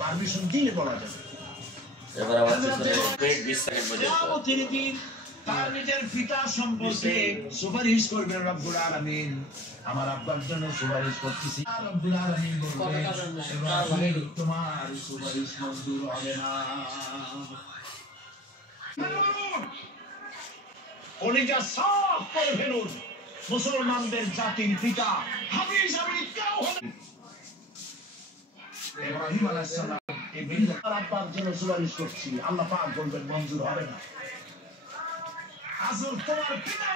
Permission দিলে বলা যাবে। এবার আবার পেট 20 সেকেন্ড পর্যন্ত তিনি দিন তার নিজের পিতা সম্পর্কে সুপারিশ করবেন রব্বুল আলামিন। আমার আব্বার জন্য সুপারিশ করতেছি, রব্বুল আলামিন বলবেন এবার তোমার সুপারিশ মঞ্জুর হবে না। কলিজা সাফ করে ফেলুন, মুসলমানদের জাতির পিতা হাফিজ আমির কেউ হলেন ইব্রাহিম আলাইহিস সালাম। এই বিল্লাহ আব্বার জন্য সুপারিশ করছি, আল্লাহ পাক বলবেন মঞ্জুর হবে না। আসল তোমার পিতা